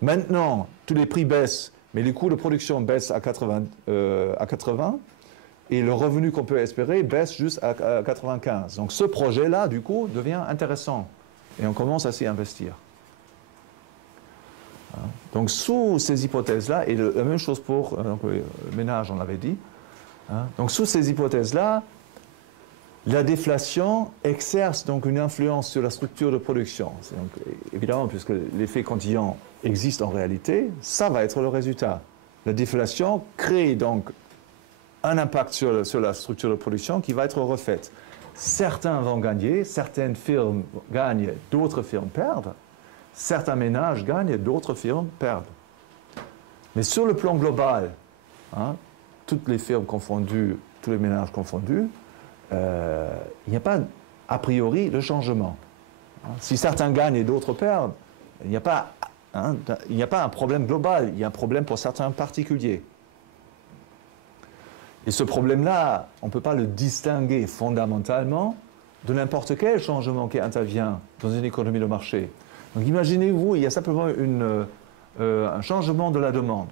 Maintenant, tous les prix baissent, mais les coûts de production baissent à 80, et le revenu qu'on peut espérer baisse juste à 95. Donc ce projet-là, du coup, devient intéressant. Et on commence à s'y investir. Donc sous ces hypothèses-là, et la même chose pour le ménage, on l'avait dit, donc sous ces hypothèses-là, la déflation exerce donc une influence sur la structure de production. Donc, évidemment, puisque l'effet cantillon existe en réalité, ça va être le résultat. La déflation crée donc un impact sur la structure de production qui va être refaite. Certains vont gagner, certaines firmes gagnent, d'autres firmes perdent. Certains ménages gagnent, d'autres firmes perdent. Mais sur le plan global, toutes les firmes confondues, tous les ménages confondus, il n'y a pas, a priori, de changement. Si certains gagnent et d'autres perdent, il n'y a pas un problème global, il y a un problème pour certains particuliers. Et ce problème-là, on ne peut pas le distinguer fondamentalement de n'importe quel changement qui intervient dans une économie de marché. Donc imaginez-vous, il y a simplement un changement de la demande.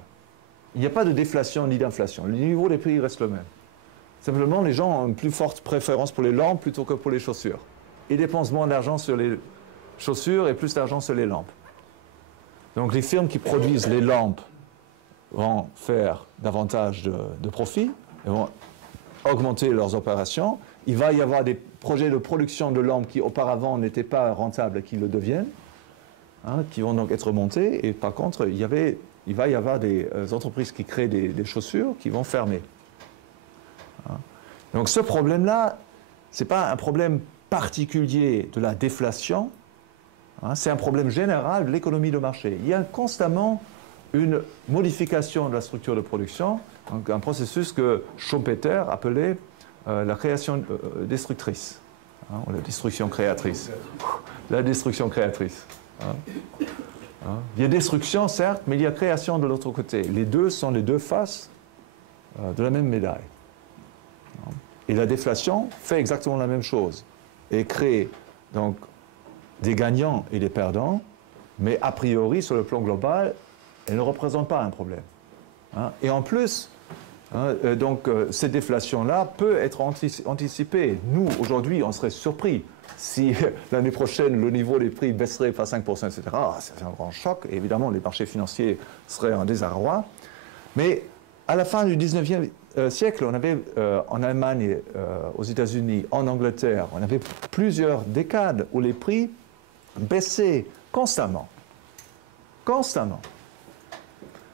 Il n'y a pas de déflation ni d'inflation. Le niveau des prix reste le même. Simplement, les gens ont une plus forte préférence pour les lampes plutôt que pour les chaussures. Ils dépensent moins d'argent sur les chaussures et plus d'argent sur les lampes. Donc les firmes qui produisent les lampes vont faire davantage de profit, elles vont augmenter leurs opérations. Il va y avoir des projets de production de lampes qui auparavant n'étaient pas rentables et qui le deviennent, qui vont donc être montés. Et par contre, il va y avoir des entreprises qui créent des chaussures qui vont fermer. Donc ce problème-là, ce n'est pas un problème particulier de la déflation, c'est un problème général de l'économie de marché. Il y a constamment une modification de la structure de production, donc un processus que Schumpeter appelait la création destructrice, ou la destruction créatrice. La destruction créatrice. Il y a destruction, certes, mais il y a création de l'autre côté. Les deux sont les deux faces de la même médaille. Et la déflation fait exactement la même chose et crée donc des gagnants et des perdants, mais a priori, sur le plan global, elle ne représente pas un problème. Et en plus, cette déflation-là peut être anticipée. Nous, aujourd'hui, on serait surpris si l'année prochaine, le niveau des prix baisserait par 5%, etc. C'est un grand choc. Et évidemment, les marchés financiers seraient en désarroi. Mais à la fin du 19e siècle, on avait en Allemagne, aux États-Unis, en Angleterre, on avait plusieurs décades où les prix baissaient constamment. Constamment.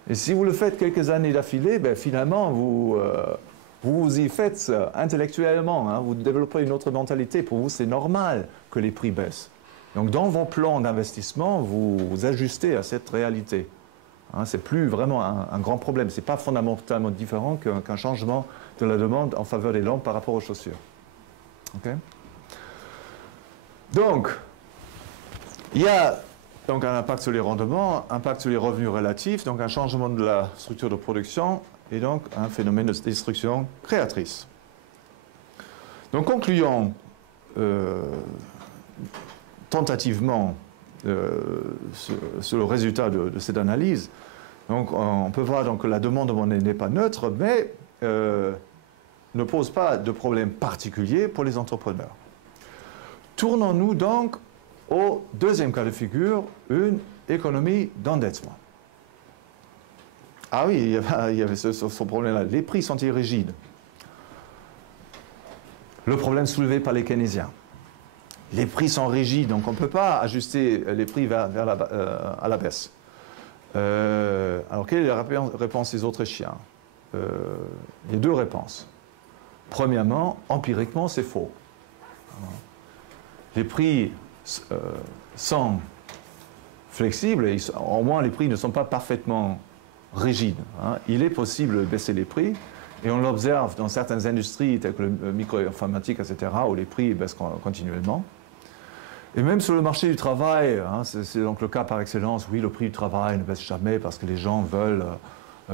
Et si vous le faites quelques années d'affilée, ben finalement, vous y faites intellectuellement. Vous développez une autre mentalité. Pour vous, c'est normal que les prix baissent. Donc, dans vos plans d'investissement, vous ajustez à cette réalité. Ce n'est plus vraiment un grand problème. Ce n'est pas fondamentalement différent qu'un changement de la demande en faveur des lampes par rapport aux chaussures. Okay? Donc, il y a donc un impact sur les rendements, un impact sur les revenus relatifs, donc un changement de la structure de production et donc un phénomène de destruction créatrice. Donc, concluons tentativement sur le résultat de cette analyse. Donc, on peut voir donc, que la demande de monnaie n'est pas neutre, mais ne pose pas de problème particulier pour les entrepreneurs. Tournons-nous donc au deuxième cas de figure, une économie d'endettement. Ah oui, il y avait ce problème-là. Les prix sont irrigides. Le problème soulevé par les keynésiens. Les prix sont rigides, donc on ne peut pas ajuster les prix à la baisse. Alors, quelle est la réponse des Autrichiens? Il y a deux réponses. Premièrement, empiriquement, c'est faux. Les prix sont flexibles, et au moins les prix ne sont pas parfaitement rigides. Il est possible de baisser les prix, et on l'observe dans certaines industries, telles que le micro-informatique, etc., où les prix baissent continuellement. Et même sur le marché du travail, c'est donc le cas par excellence, oui, le prix du travail ne baisse jamais parce que les gens veulent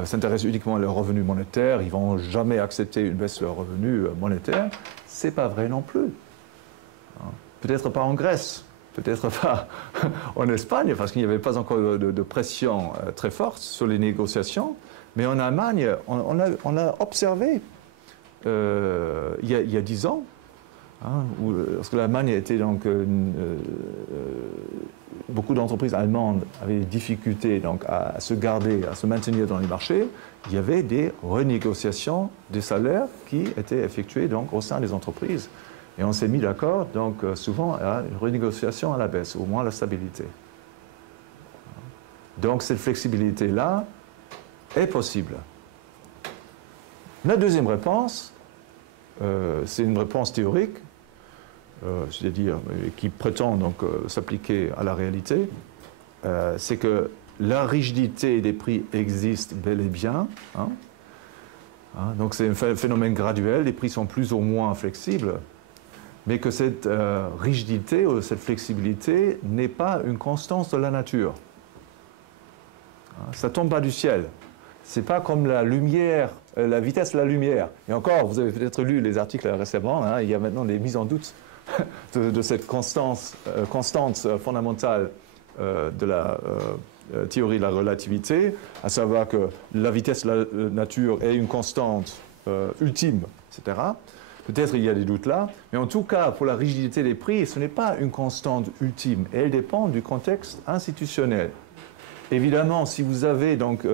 s'intéressent uniquement à leurs revenus monétaires, ils ne vont jamais accepter une baisse de leurs revenus monétaires. Ce n'est pas vrai non plus. Peut-être pas en Grèce, peut-être pas en Espagne, parce qu'il n'y avait pas encore de pression très forte sur les négociations, mais en Allemagne, on a observé il y a 10 ans, hein, lorsque l'Allemagne était donc beaucoup d'entreprises allemandes avaient des difficultés donc, à se garder, à se maintenir dans les marchés, il y avait des renégociations des salaires qui étaient effectuées donc, au sein des entreprises. Et on s'est mis d'accord, donc souvent, à une renégociation à la baisse, au moins la stabilité. Donc cette flexibilité-là est possible. La deuxième réponse, c'est une réponse théorique, c'est-à-dire qui prétend donc s'appliquer à la réalité, c'est que la rigidité des prix existe bel et bien. Hein. Donc c'est un phénomène graduel, les prix sont plus ou moins flexibles, mais que cette rigidité ou cette flexibilité n'est pas une constance de la nature. Ça ne tombe pas du ciel. Ce n'est pas comme la lumière, la vitesse de la lumière. Et encore, vous avez peut-être lu les articles récemment, hein, il y a maintenant des mises en doute de cette constante fondamentale de la théorie de la relativité, à savoir que la vitesse de la nature est une constante ultime, etc. Peut-être il y a des doutes là, mais en tout cas, pour la rigidité des prix, ce n'est pas une constante ultime. Elle dépend du contexte institutionnel. Évidemment, si vous avez donc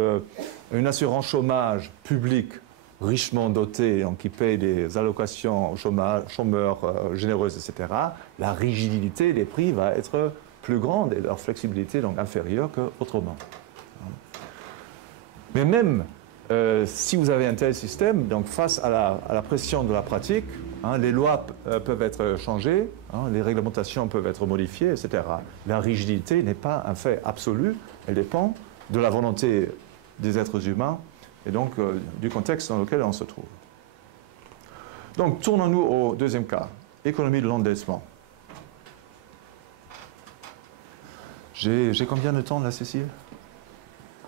une assurance chômage publique richement dotée, donc qui paye des allocations aux chômeurs généreuses, etc., la rigidité des prix va être plus grande et leur flexibilité donc inférieure qu'autrement. Mais même si vous avez un tel système, donc face à la pression de la pratique, hein, les lois peuvent être changées, hein, les réglementations peuvent être modifiées, etc. La rigidité n'est pas un fait absolu, elle dépend de la volonté des êtres humains et donc du contexte dans lequel on se trouve. Donc tournons-nous au deuxième cas, économie de l'endettement. J'ai combien de temps là, Cécile?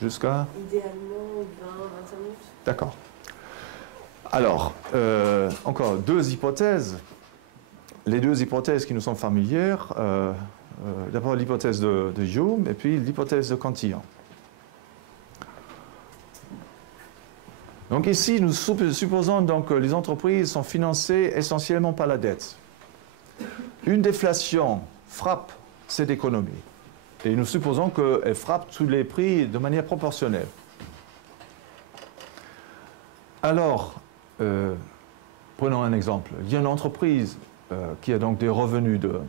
Jusqu'à? Idéalement 20-25 minutes. D'accord. Alors, encore deux hypothèses. Les deux hypothèses qui nous sont familières. D'abord l'hypothèse de Hume et puis l'hypothèse de Cantillon. Donc ici, nous supposons donc que les entreprises sont financées essentiellement par la dette. Une déflation frappe cette économie. Et nous supposons qu'elle frappe tous les prix de manière proportionnelle. Alors, prenons un exemple. Il y a une entreprise qui a donc des revenus de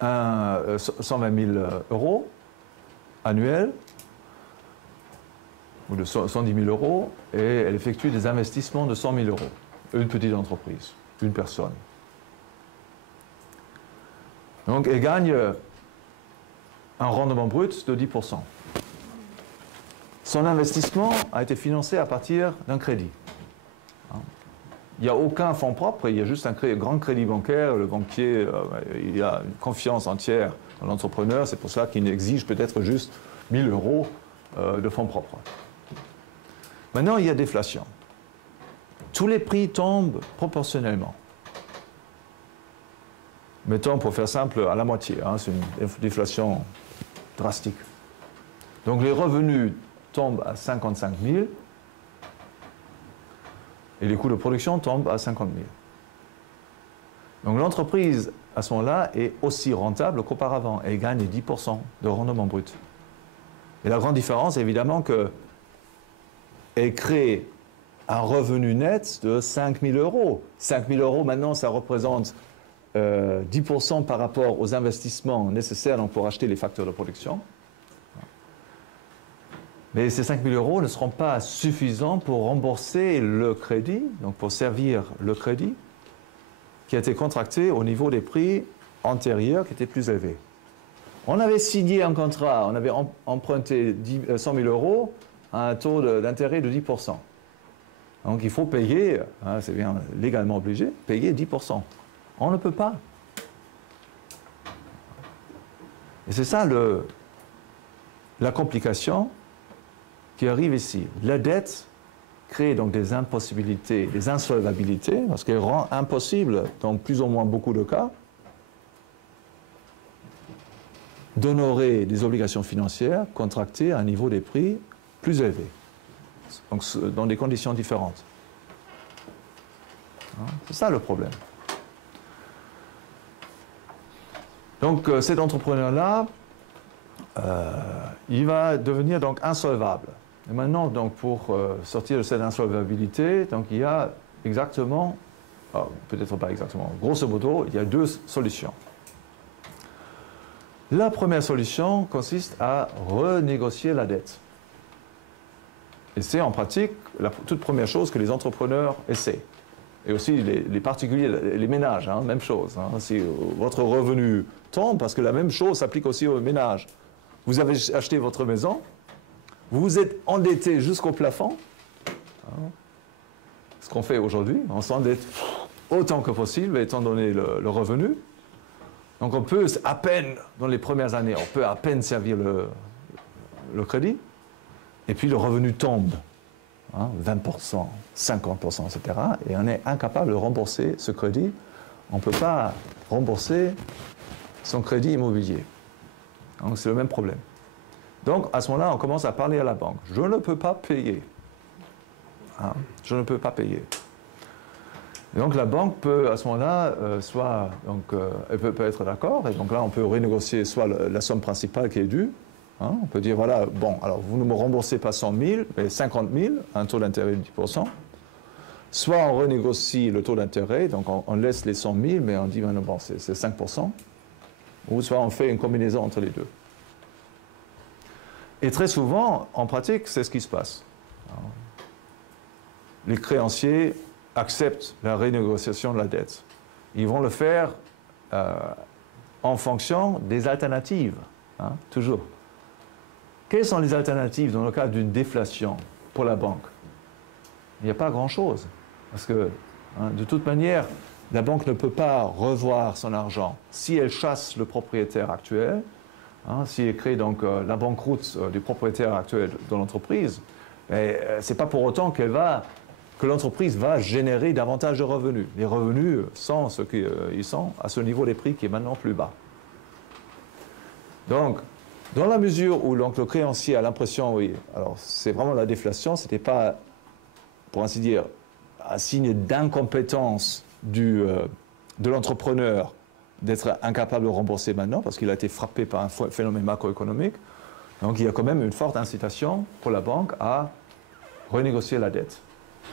120 000 euros annuels, ou de 110 000 euros, et elle effectue des investissements de 100 000 euros. Une petite entreprise, une personne. Donc, elle gagne un rendement brut de 10%. Son investissement a été financé à partir d'un crédit. Il n'y a aucun fonds propre, il y a juste un grand crédit bancaire. Le banquier, il a une confiance entière dans l'entrepreneur, c'est pour ça qu'il exige peut-être juste 1 000 euros de fonds propres. Maintenant, il y a déflation. Tous les prix tombent proportionnellement. Mettons, pour faire simple, à la moitié. Hein, c'est une déflation drastique. Donc les revenus tombent à 55 000 et les coûts de production tombent à 50 000. Donc l'entreprise, à ce moment-là, est aussi rentable qu'auparavant. Elle gagne 10% de rendement brut. Et la grande différence, évidemment, qu'elle crée un revenu net de 5 000 euros. 5 000 euros, maintenant, ça représente 10% par rapport aux investissements nécessaires donc, pour acheter les facteurs de production. Mais ces 5 000 euros ne seront pas suffisants pour rembourser le crédit, donc pour servir le crédit qui a été contracté au niveau des prix antérieurs qui étaient plus élevés. On avait signé un contrat, on avait emprunté 100 000 euros à un taux d'intérêt de 10%. Donc il faut payer, hein, c'est bien légalement obligé, payer 10%. On ne peut pas. Et c'est ça la complication qui arrive ici. La dette crée donc des impossibilités, des insolvabilités, parce qu'elle rend impossible, dans plus ou moins beaucoup de cas, d'honorer des obligations financières contractées à un niveau des prix plus élevé, donc dans des conditions différentes. C'est ça le problème. Donc cet entrepreneur-là, il va devenir donc insolvable. Et maintenant, donc, pour sortir de cette insolvabilité, donc, il y a exactement, peut-être pas exactement, grosso modo, il y a deux solutions. La première solution consiste à renégocier la dette. Et c'est en pratique la toute première chose que les entrepreneurs essaient. Et aussi les particuliers, les ménages, hein, même chose. Hein. Si votre revenu tombe, parce que la même chose s'applique aussi aux ménages. Vous avez acheté votre maison, vous vous êtes endetté jusqu'au plafond. Hein. Ce qu'on fait aujourd'hui, on s'endette autant que possible, étant donné le revenu. Donc on peut à peine, dans les premières années, on peut à peine servir le crédit. Et puis le revenu tombe. 20%, 50%, etc. Et on est incapable de rembourser ce crédit. On ne peut pas rembourser son crédit immobilier. Donc c'est le même problème. Donc à ce moment-là, on commence à parler à la banque. Je ne peux pas payer. Je ne peux pas payer. Et donc la banque peut à ce moment-là, elle peut être d'accord. Et donc là, on peut renégocier soit la somme principale qui est due. On peut dire, voilà, bon, alors vous ne me remboursez pas 100 000, mais 50 000, un taux d'intérêt de 10%. Soit on renégocie le taux d'intérêt, donc on laisse les 100 000, mais on dit, ben non, bon, c'est 5%. Ou soit on fait une combinaison entre les deux. Et très souvent, en pratique, c'est ce qui se passe. Les créanciers acceptent la renégociation de la dette. Ils vont le faire en fonction des alternatives, toujours. Quelles sont les alternatives dans le cas d'une déflation pour la banque? Il n'y a pas grand-chose. Parce que, de toute manière, la banque ne peut pas revoir son argent. Si elle chasse le propriétaire actuel, si elle crée donc la banqueroute du propriétaire actuel de l'entreprise, ce n'est pas pour autant que l'entreprise va générer davantage de revenus. Les revenus sont ce qu'ils sont à ce niveau des prix qui est maintenant plus bas. Donc, dans la mesure où donc, le créancier a l'impression, oui, alors c'est vraiment la déflation, ce n'était pas, pour ainsi dire, un signe d'incompétence de l'entrepreneur d'être incapable de rembourser maintenant, parce qu'il a été frappé par un phénomène macroéconomique. Donc il y a quand même une forte incitation pour la banque à renégocier la dette.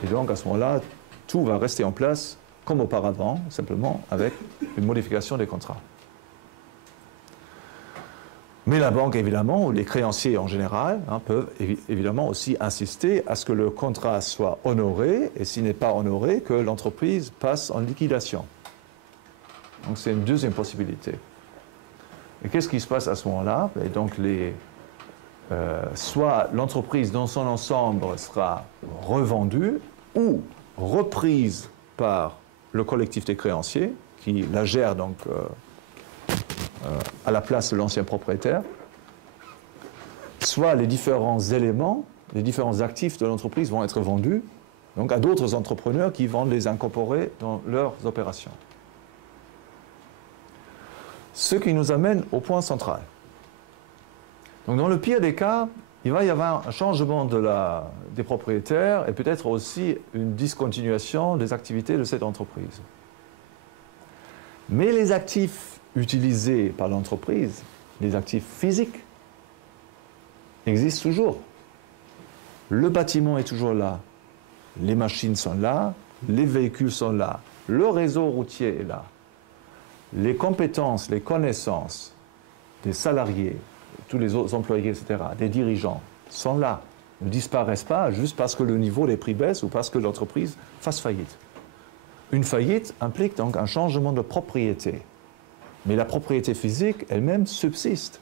Et donc à ce moment-là, tout va rester en place comme auparavant, simplement avec une modification des contrats. Mais la banque, évidemment, ou les créanciers en général, peuvent évidemment aussi insister à ce que le contrat soit honoré, et s'il n'est pas honoré, que l'entreprise passe en liquidation. Donc c'est une deuxième possibilité. Et qu'est-ce qui se passe à ce moment-là? Et donc soit l'entreprise dans son ensemble sera revendue ou reprise par le collectif des créanciers, qui la gère donc à la place de l'ancien propriétaire, soit les différents éléments, les différents actifs de l'entreprise vont être vendus donc à d'autres entrepreneurs qui vont les incorporer dans leurs opérations. Ce qui nous amène au point central. Donc dans le pire des cas, il va y avoir un changement des propriétaires et peut-être aussi une discontinuation des activités de cette entreprise. Mais les actifs utilisés par l'entreprise, les actifs physiques, existent toujours. Le bâtiment est toujours là, les machines sont là, les véhicules sont là, le réseau routier est là. Les compétences, les connaissances des salariés, tous les autres employés, etc., des dirigeants, sont là, ne disparaissent pas juste parce que le niveau des prix baisse ou parce que l'entreprise fasse faillite. Une faillite implique donc un changement de propriété. Mais la propriété physique elle-même subsiste.